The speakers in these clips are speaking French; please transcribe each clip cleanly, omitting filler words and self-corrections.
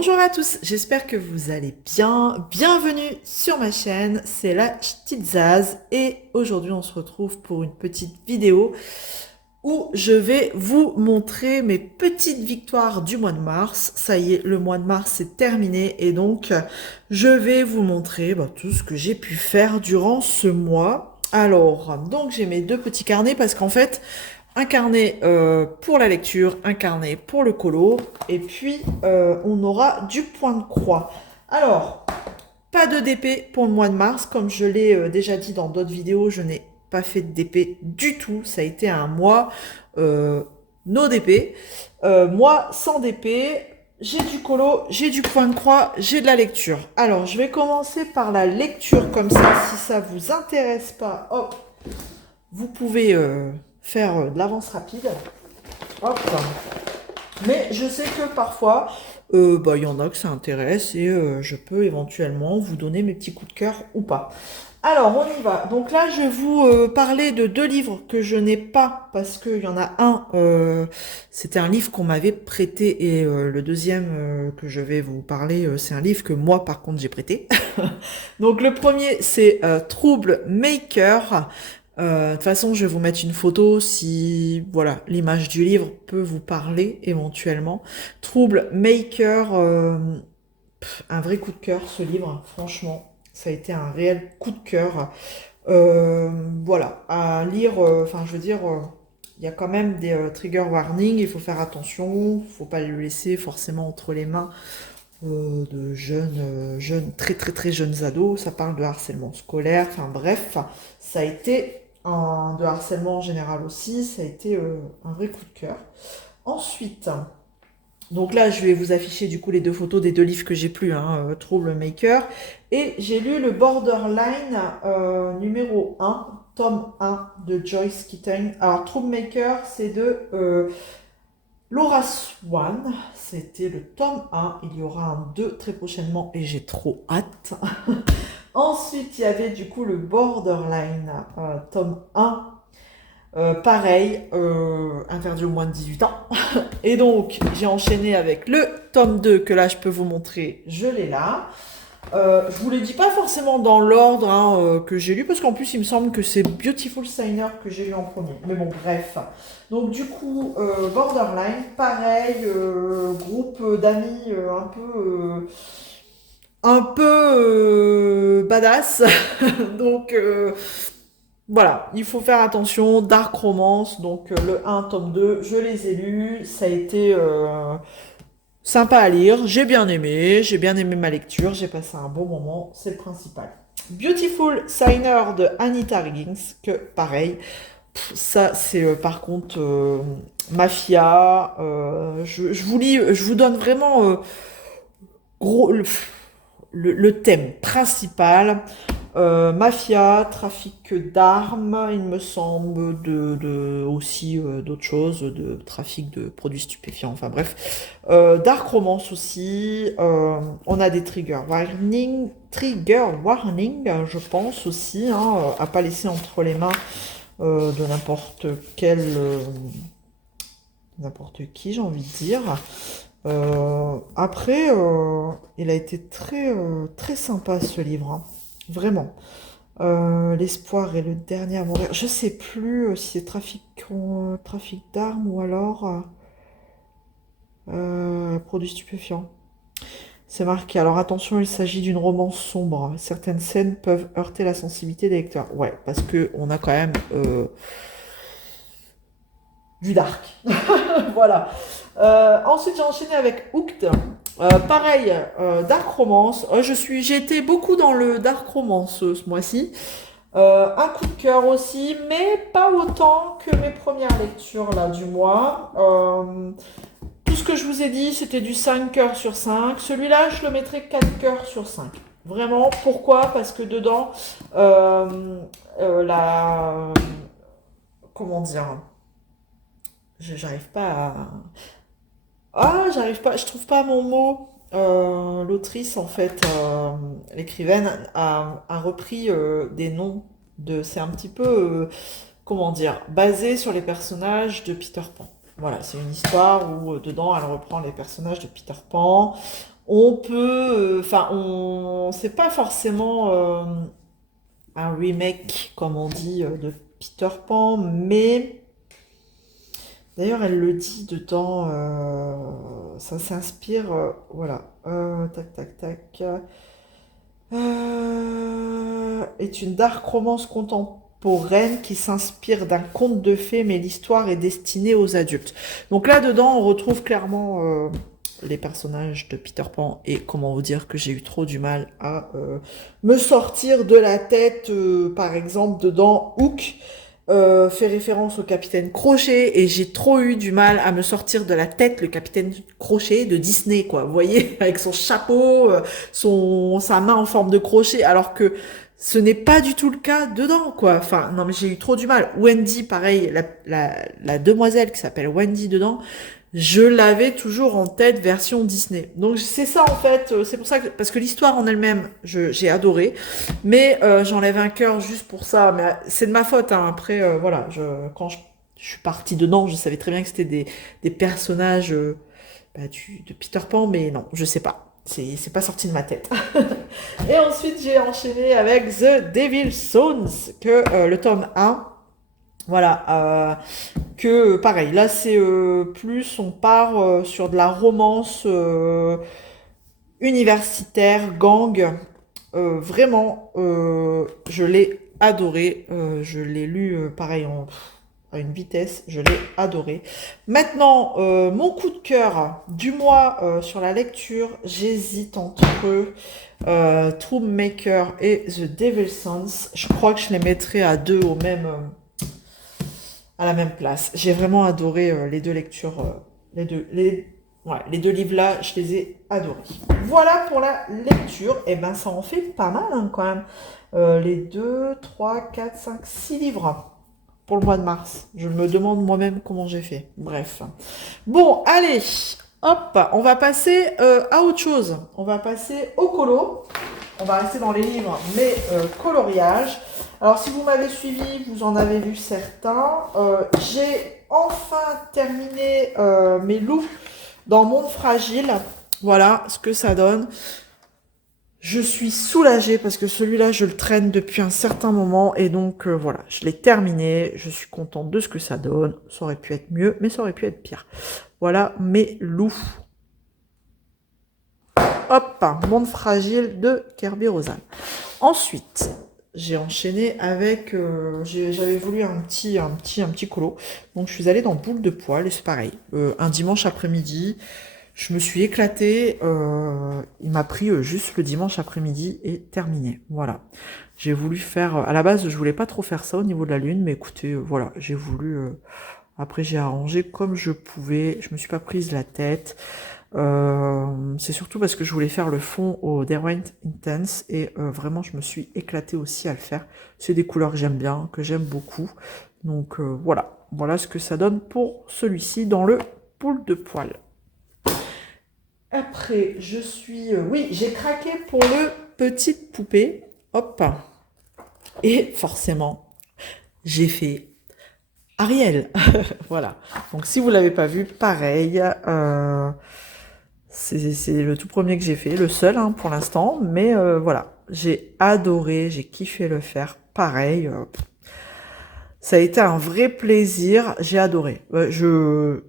Bonjour à tous, j'espère que vous allez bien. Bienvenue sur ma chaîne, c'est la Petite Zaz et aujourd'hui on se retrouve pour une petite vidéo où je vais vous montrer mes petites victoires du mois de mars. Ça y est, le mois de mars est terminé et donc je vais vous montrer tout ce que j'ai pu faire durant ce mois. Alors, donc j'ai mes deux petits carnets parce qu'en fait, un carnet pour la lecture, un carnet pour le colo, et puis on aura du point de croix. Alors, pas de DP pour le mois de mars, comme je l'ai déjà dit dans d'autres vidéos, je n'ai pas fait de DP du tout. Ça a été un mois euh, no DP. Moi, sans DP, j'ai du colo, j'ai du point de croix, j'ai de la lecture. Alors, je vais commencer par la lecture, comme ça, si ça vous intéresse pas, hop, vous pouvez faire de l'avance rapide. Hop. Mais je sais que parfois, il y en a que ça intéresse et je peux éventuellement vous donner mes petits coups de cœur ou pas. Alors, on y va. Donc là, je vais vous parler de deux livres que je n'ai pas parce qu'il y en a un, c'était un livre qu'on m'avait prêté et le deuxième que je vais vous parler, c'est un livre que moi, par contre, j'ai prêté. Donc le premier, c'est Trouble Maker. De toute façon, je vais vous mettre une photo si, voilà, l'image du livre peut vous parler éventuellement. Trouble Maker, un vrai coup de cœur ce livre, franchement. Ça a été un réel coup de cœur. Voilà, à lire, enfin, je veux dire, il y a quand même des trigger warnings, il faut faire attention, faut pas le laisser forcément entre les mains de jeunes, très très très jeunes ados. Ça parle de harcèlement scolaire, enfin bref, ça a été de harcèlement en général aussi, ça a été un vrai coup de cœur. Ensuite, donc là je vais vous afficher du coup les deux photos des deux livres que j'ai plus, Troublemaker, et j'ai lu le Borderline numéro 1, tome 1 de Joyce Keating. Alors Troublemaker, c'est de Laura Swan, c'était le tome 1, il y aura un 2 très prochainement et j'ai trop hâte. Ensuite, il y avait du coup le Borderline, tome 1, pareil, interdit aux moins de 18 ans. Et donc, j'ai enchaîné avec le tome 2 que là je peux vous montrer, je l'ai là. Je vous les dis pas forcément dans l'ordre que j'ai lu, parce qu'en plus il me semble que c'est Beautiful Signer que j'ai lu en premier. Mais bon, bref. Donc du coup, Borderline, pareil, groupe d'amis un peu badass. Donc voilà, il faut faire attention. Dark Romance, donc le 1, tome 2, je les ai lus. Ça a été sympa à lire, j'ai bien aimé ma lecture, j'ai passé un bon moment, c'est le principal. Beautiful Signer de Anita Riggins, que pareil, ça c'est par contre Mafia, je vous donne vraiment gros le thème principal. Mafia, trafic d'armes, il me semble, aussi d'autres choses, de trafic de produits stupéfiants, enfin bref. Dark Romance aussi. On a des trigger warning, je pense aussi, à pas laisser entre les mains de n'importe qui, j'ai envie de dire. Après, il a été très sympa ce livre, hein. Vraiment. L'espoir est le dernier à mourir. Je sais plus si c'est trafic d'armes ou alors produits stupéfiants. C'est marqué. Alors attention, il s'agit d'une romance sombre. Certaines scènes peuvent heurter la sensibilité des lecteurs. Ouais, parce que on a quand même du dark. Voilà. Ensuite, j'ai enchaîné avec Hooked. Pareil, dark romance. J'ai été beaucoup dans le dark romance ce mois-ci. Un coup de cœur aussi, mais pas autant que mes premières lectures là du mois. Tout ce que je vous ai dit, c'était du 5 cœurs sur 5. Celui-là, je le mettrais 4 cœurs sur 5. Vraiment, pourquoi? Parce que dedans, la... Comment dire? J'arrive pas à... Ah, j'arrive pas, je trouve pas mon mot. L'autrice, en fait, l'écrivaine, a repris des noms de. C'est un petit peu, comment dire, basé sur les personnages de Peter Pan. Voilà, c'est une histoire où dedans elle reprend les personnages de Peter Pan. On peut, enfin, on, c'est pas forcément un remake, comme on dit, de Peter Pan, mais d'ailleurs, elle le dit dedans, ça s'inspire, voilà, tac, tac, tac, est une dark romance contemporaine qui s'inspire d'un conte de fées, mais l'histoire est destinée aux adultes. Donc là-dedans, on retrouve clairement les personnages de Peter Pan et comment vous dire que j'ai eu trop du mal à me sortir de la tête, par exemple, dedans Hook fait référence au capitaine Crochet et j'ai trop eu du mal à me sortir de la tête le capitaine Crochet de Disney, quoi. Vous voyez, avec son chapeau, sa main en forme de crochet, alors que ce n'est pas du tout le cas dedans, quoi. Enfin, non, mais j'ai eu trop du mal. Wendy, pareil, la demoiselle qui s'appelle Wendy dedans, je l'avais toujours en tête version Disney. Donc c'est ça en fait, c'est pour ça que parce que l'histoire en elle-même, j'ai adoré, mais j'enlève un cœur juste pour ça. Mais c'est de ma faute. Hein. Après, voilà, quand je suis partie dedans, je savais très bien que c'était des personnages de Peter Pan, mais non, je sais pas. C'est pas sorti de ma tête. Et ensuite, j'ai enchaîné avec The Devil's Sons, que le tome 1. Voilà, que pareil, là c'est plus on part sur de la romance universitaire, gang. Vraiment, je l'ai adoré. Je l'ai lu pareil à une vitesse, je l'ai adoré. Maintenant, mon coup de cœur du mois sur la lecture, j'hésite entre Tomb Maker et The Devil's Sons. Je crois que je les mettrai à deux au même, à la même place. J'ai vraiment adoré les deux lectures, les deux livres-là, je les ai adorés. Voilà pour la lecture. Et ben, ça en fait pas mal hein, quand même. Les 2, 3, 4, 5, 6 livres pour le mois de mars. Je me demande moi-même comment j'ai fait. Bref. Bon, allez, hop, on va passer à autre chose. On va passer au colo. On va rester dans les livres, mais coloriage. Alors, si vous m'avez suivi, vous en avez vu certains. J'ai enfin terminé mes loups dans Monde Fragile. Voilà ce que ça donne. Je suis soulagée parce que celui-là, je le traîne depuis un certain moment. Et donc, voilà, je l'ai terminé. Je suis contente de ce que ça donne. Ça aurait pu être mieux, mais ça aurait pu être pire. Voilà mes loups. Hop, Monde Fragile de Kerby Rosal. Ensuite, j'ai enchaîné avec, j'avais voulu un petit colo, donc je suis allée dans Boule de Poil et c'est pareil. Un dimanche après-midi, je me suis éclatée. Il m'a pris juste le dimanche après-midi et terminé. Voilà. J'ai voulu faire, à la base, je voulais pas trop faire ça au niveau de la lune, mais écoutez, voilà, j'ai voulu. Après, j'ai arrangé comme je pouvais. Je me suis pas prise la tête. C'est surtout parce que je voulais faire le fond au Derwent Intense et vraiment je me suis éclatée aussi à le faire. C'est des couleurs que j'aime bien, que j'aime beaucoup. Donc voilà ce que ça donne pour celui-ci dans le Boule de Poil. Après, oui, j'ai craqué pour le Petite Poupée. Hop. Et forcément, j'ai fait Ariel. Voilà. Donc si vous l'avez pas vu, pareil. C'est le tout premier que j'ai fait, le seul hein, pour l'instant, mais voilà, j'ai adoré, j'ai kiffé le faire, pareil, ça a été un vrai plaisir, j'ai adoré.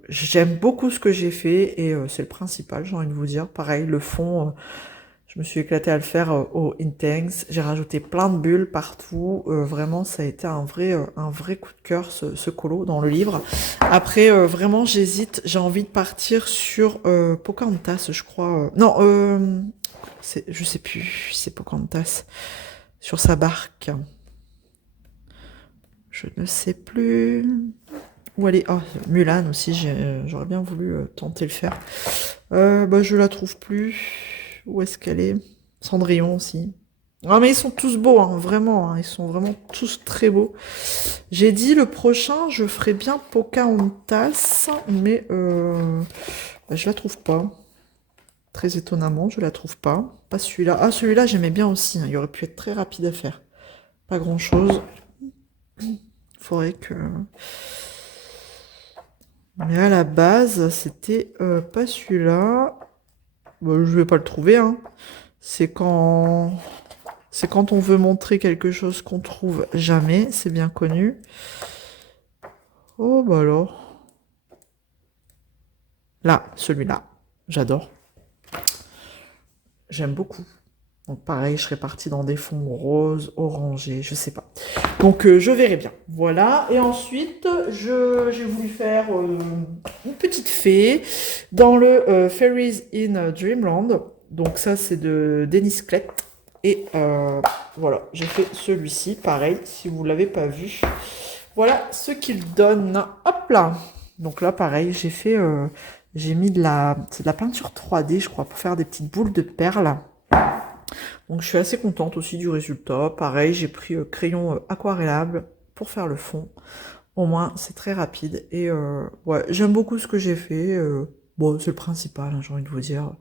J'aime beaucoup ce que j'ai fait et c'est le principal, j'ai envie de vous dire. Pareil, le fond, je me suis éclatée à le faire au Intense, j'ai rajouté plein de bulles partout, vraiment ça a été un vrai coup de cœur ce colo dans le livre. Après, vraiment j'hésite, j'ai envie de partir sur Pocahontas, je crois. Non, je sais plus, c'est Pocahontas, sur sa barque. Je ne sais plus. Où elle est. Oh, Mulan aussi, j'aurais bien voulu tenter le faire. Je la trouve plus. Où est-ce qu'elle est? Cendrillon aussi. Ah mais ils sont tous beaux, hein, vraiment. Hein, ils sont vraiment tous très beaux. J'ai dit le prochain, je ferai bien Pocahontas, mais je la trouve pas. Très étonnamment, je la trouve pas. Pas celui-là. Ah, celui-là, j'aimais bien aussi. Hein, il aurait pu être très rapide à faire. Pas grand-chose. Faudrait que... Mais à la base, c'était pas celui-là. Bon, je vais pas le trouver, hein. C'est quand... C'est quand on veut montrer quelque chose qu'on trouve jamais, c'est bien connu. Oh, bah alors. Là, celui-là. J'adore. J'aime beaucoup. Donc pareil, je serais partie dans des fonds roses, orangés, je sais pas. Donc je verrai bien. Voilà. Et ensuite, j'ai voulu faire une petite fée dans le Fairies in Dreamland. Donc ça, c'est de Dennis Klett. Et voilà, j'ai fait celui-ci, pareil, si vous ne l'avez pas vu. Voilà ce qu'il donne. Hop là. Donc là, pareil, j'ai fait... j'ai mis c'est de la peinture 3D, je crois, pour faire des petites boules de perles. Donc je suis assez contente aussi du résultat. Pareil, j'ai pris crayon aquarellable pour faire le fond. Au moins, c'est très rapide. Et ouais, j'aime beaucoup ce que j'ai fait. Bon, c'est le principal, hein, j'ai envie de vous dire.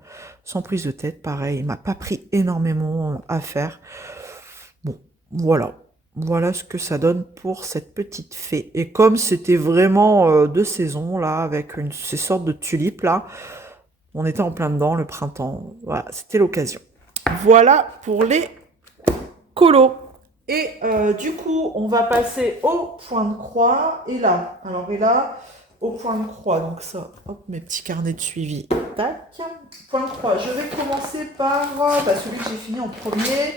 Sans prise de tête, pareil. Il m'a pas pris énormément à faire. Bon, voilà. Voilà ce que ça donne pour cette petite fée. Et comme c'était vraiment de saison, là, avec ces sortes de tulipes, là, on était en plein dedans, le printemps. Voilà, c'était l'occasion. Voilà pour les colos. Et du coup, on va passer au point de croix. Et là, alors et là, au point de croix. Donc ça, hop, mes petits carnets de suivi. Tac. Point de croix. Je vais commencer par celui que j'ai fini en premier.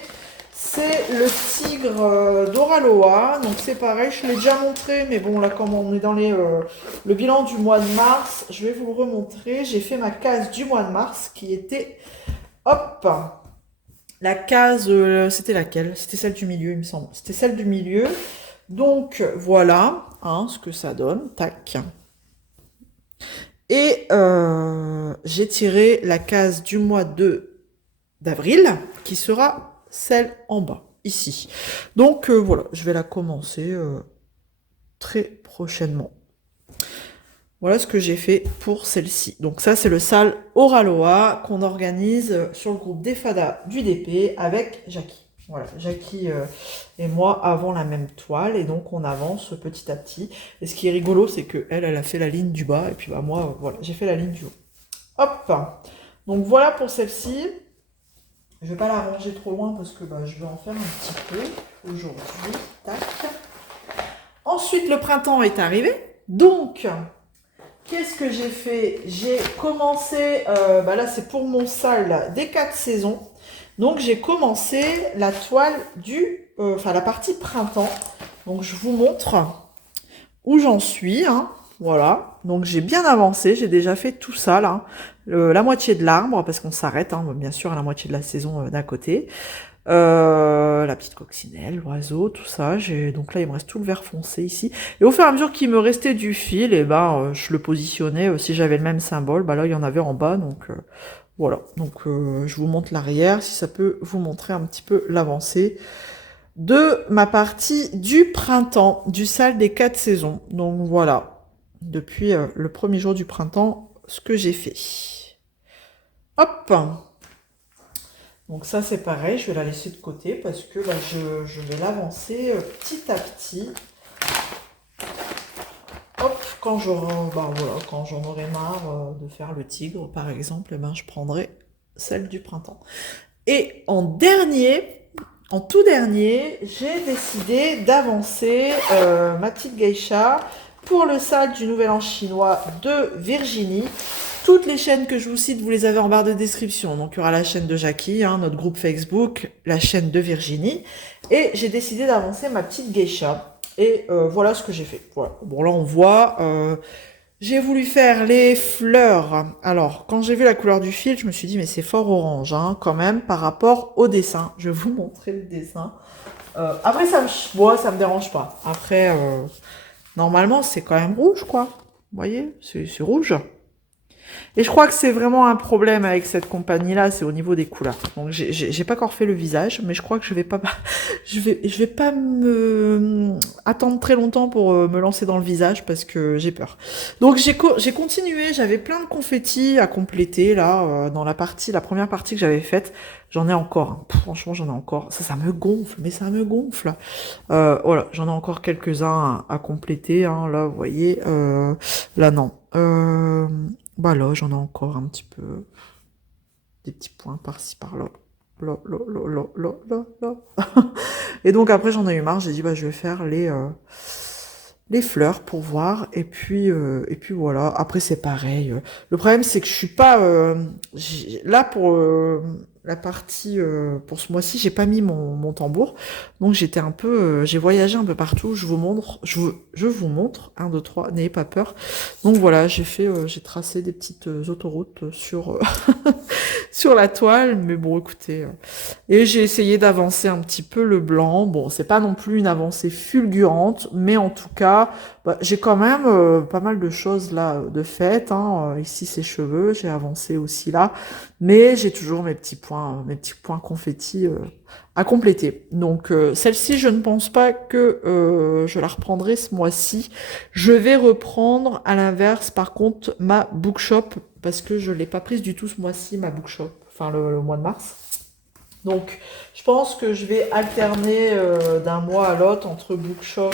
C'est le tigre d'Oraloa. Donc c'est pareil, je l'ai déjà montré, mais bon, là, comme on est dans le bilan du mois de mars, je vais vous le remontrer. J'ai fait ma case du mois de mars qui était, hop, la case, c'était laquelle? C'était celle du milieu, il me semble. C'était celle du milieu. Donc voilà, hein, ce que ça donne. Tac. Et j'ai tiré la case du mois d'avril, qui sera celle en bas, ici. Donc voilà, je vais la commencer très prochainement. Voilà ce que j'ai fait pour celle-ci. Donc ça, c'est le sale Oraloa qu'on organise sur le groupe des Fadas du DP avec Jackie. Voilà, Jackie et moi avons la même toile et donc on avance petit à petit. Et ce qui est rigolo, c'est que elle a fait la ligne du bas et puis bah moi, voilà, j'ai fait la ligne du haut. Hop. Donc voilà pour celle-ci. Je vais pas la ranger trop loin parce que bah, je vais en faire un petit peu aujourd'hui. Tac. Ensuite, le printemps est arrivé. Donc, qu'est-ce que j'ai fait? J'ai commencé, là c'est pour mon sale des 4 saisons. Donc j'ai commencé la toile la partie printemps. Donc je vous montre où j'en suis, hein. Voilà, donc j'ai bien avancé, j'ai déjà fait tout ça là, la moitié de l'arbre, parce qu'on s'arrête, hein, bien sûr, à la moitié de la saison d'à côté. La petite coccinelle, l'oiseau, tout ça. Donc là, il me reste tout le vert foncé ici. Et au fur et à mesure qu'il me restait du fil, et ben, je le positionnais. Si j'avais le même symbole, bah là, il y en avait en bas. Donc voilà. Donc je vous montre l'arrière, si ça peut vous montrer un petit peu l'avancée de ma partie du printemps, du sale des 4 saisons. Donc voilà. Depuis le premier jour du printemps, ce que j'ai fait. Hop! Donc ça c'est pareil, je vais la laisser de côté parce que bah, je vais l'avancer petit à petit. Hop, quand j'en aurai marre de faire le tigre par exemple, je prendrai celle du printemps. Et en tout dernier, j'ai décidé d'avancer ma petite geisha pour le sale du Nouvel An chinois de Virginie. Toutes les chaînes que je vous cite, vous les avez en barre de description. Donc, il y aura la chaîne de Jackie, hein, notre groupe Facebook, la chaîne de Virginie. Et j'ai décidé d'avancer ma petite geisha. Et voilà ce que j'ai fait. Voilà. Bon, là, on voit... j'ai voulu faire les fleurs. Alors, quand j'ai vu la couleur du fil, je me suis dit, mais c'est fort orange, hein, quand même, par rapport au dessin. Je vais vous montrer le dessin. Après, ça me dérange pas. Après, normalement, c'est quand même rouge, quoi. Vous voyez, c'est rouge. Et je crois que c'est vraiment un problème avec cette compagnie-là, c'est au niveau des couleurs. Donc j'ai pas encore fait le visage, mais je crois que je vais pas je vais pas me attendre très longtemps pour me lancer dans le visage parce que j'ai peur. Donc j'ai continué, j'avais plein de confettis à compléter là dans la première partie que j'avais faite. J'en ai encore, hein. Franchement j'en ai encore. Ça me gonfle, mais ça me gonfle. Voilà, j'en ai encore quelques-uns à compléter. Hein. Là, vous voyez, là non. Bah là, j'en ai encore un petit peu. des petits points par-ci, par-là. Là, là, là, là, là, là, là. Et donc après j'en ai eu marre, j'ai dit bah je vais faire les fleurs pour voir et puis voilà. Après c'est pareil. Le problème c'est que je suis pas là pour la partie pour ce mois-ci, j'ai pas mis mon tambour. Donc j'étais un peu j'ai voyagé un peu partout, je vous montre, je vous montre 1 2 3, n'ayez pas peur. Donc voilà, j'ai tracé des petites autoroutes sur sur la toile, mais bon écoutez et j'ai essayé d'avancer un petit peu le blanc. Bon, c'est pas non plus une avancée fulgurante, mais en tout cas, bah, j'ai quand même pas mal de choses là de faites. Hein. Ici, ses cheveux, j'ai avancé aussi là, mais j'ai toujours mes petits points confettis à compléter. Donc celle-ci, je ne pense pas que je la reprendrai ce mois-ci. Je vais reprendre à l'inverse, par contre, ma bookshop parce que je l'ai pas prise du tout ce mois-ci, ma bookshop, enfin le mois de mars. Donc, je pense que je vais alterner d'un mois à l'autre entre Bookshop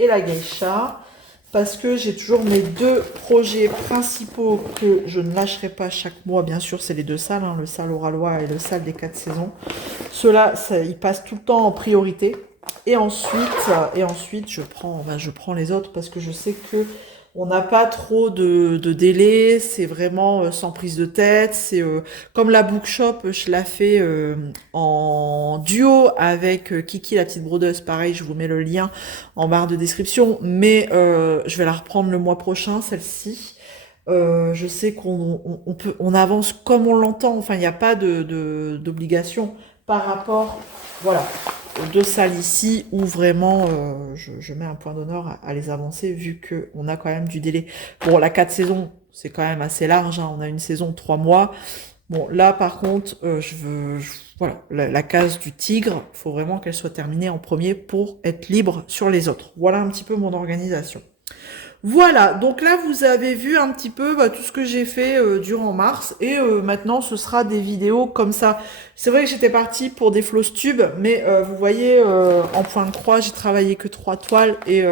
et la Geisha, parce que j'ai toujours mes 2 projets principaux que je ne lâcherai pas chaque mois. Bien sûr, c'est les 2 salles, hein, le salle Oralois et le salle des 4 saisons. Ceux-là, ils passent tout le temps en priorité. Et ensuite je prends les autres parce que je sais que on n'a pas trop de délai, c'est vraiment sans prise de tête. C'est comme la bookshop, je la fais en duo avec Kiki, la petite brodeuse. Pareil, je vous mets le lien en barre de description. Mais je vais la reprendre le mois prochain, celle-ci. Je sais on avance comme on l'entend. Enfin, il n'y a pas d'obligation par rapport, voilà, aux 2 salles ici où vraiment je mets un point d'honneur à les avancer vu que on a quand même du délai. Bon, la 4 saisons, c'est quand même assez large. Hein, on a une saison de 3 mois. Bon, là par contre, voilà, la case du tigre, faut vraiment qu'elle soit terminée en premier pour être libre sur les autres. Voilà un petit peu mon organisation. Voilà, donc là vous avez vu un petit peu tout ce que j'ai fait durant mars et maintenant ce sera des vidéos comme ça. C'est vrai que j'étais partie pour des floss tubes, mais vous voyez en point de croix j'ai travaillé que 3 toiles et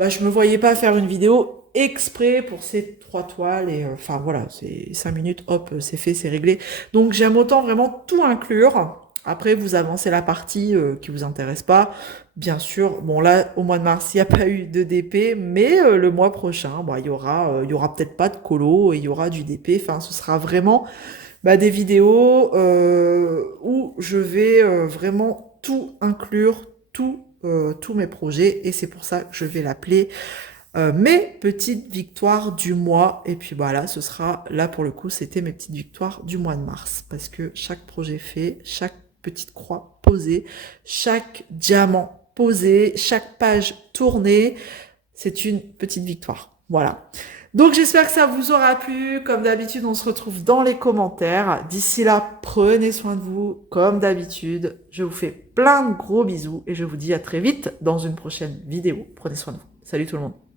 je me voyais pas faire une vidéo exprès pour ces 3 toiles et enfin voilà, c'est 5 minutes, hop, c'est fait, c'est réglé. Donc j'aime autant vraiment tout inclure. Après, vous avancez la partie qui vous intéresse pas. Bien sûr, bon là, au mois de mars, il n'y a pas eu de DP, mais le mois prochain, il y aura peut-être pas de colo, et il y aura du DP. Enfin, ce sera vraiment des vidéos où je vais vraiment tout inclure, tous mes projets, et c'est pour ça que je vais l'appeler mes petites victoires du mois. Et puis voilà, ce sera là pour le coup, c'était mes petites victoires du mois de mars, parce que chaque projet fait, chaque petite croix posée, chaque diamant posé, chaque page tournée, c'est une petite victoire. Voilà. Donc j'espère que ça vous aura plu. Comme d'habitude, on se retrouve dans les commentaires. D'ici là, prenez soin de vous. Comme d'habitude, je vous fais plein de gros bisous et je vous dis à très vite dans une prochaine vidéo. Prenez soin de vous. Salut tout le monde.